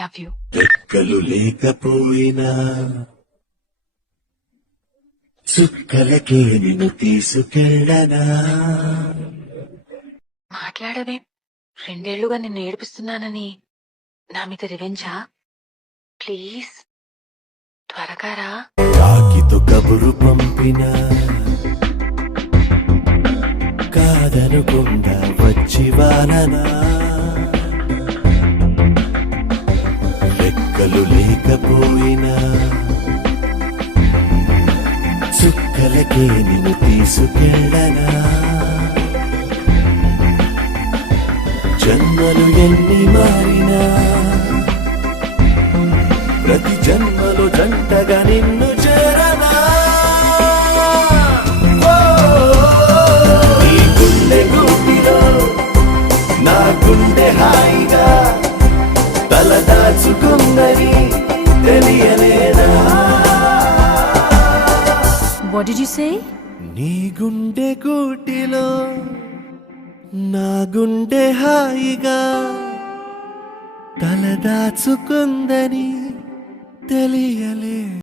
Love you. రెక్కలు లేకపోయినా చుక్కలకే నిన్ను తీసుకెళ్ళనా. మాట్లాడవే. 2 ఏళ్లుగా నిన్ను ఏడిపిస్తున్నానని నా మీద రివెంజా? ప్లీజ్ త్వరగా రా. రాకితో కబురు పంపిన కాదనుకుండా వచ్చి వాననా. రెక్కలు లేకపోయినా చుక్కలకే నిన్ను తీసుకెళ్ళనా. జన్మలు ఎన్ని మారినా ప్రతి జన్మలో జంటగా నిన్ను చేరనా. ఓ, నీ గుండె గూటిలో నా గుండె హాయిగా తలదాచుకుందని తెలియలేదా. What did you say? నీ గుండె గూటిలో నా గుండె హాయిగా తలదాచుకుందని తెలియలే.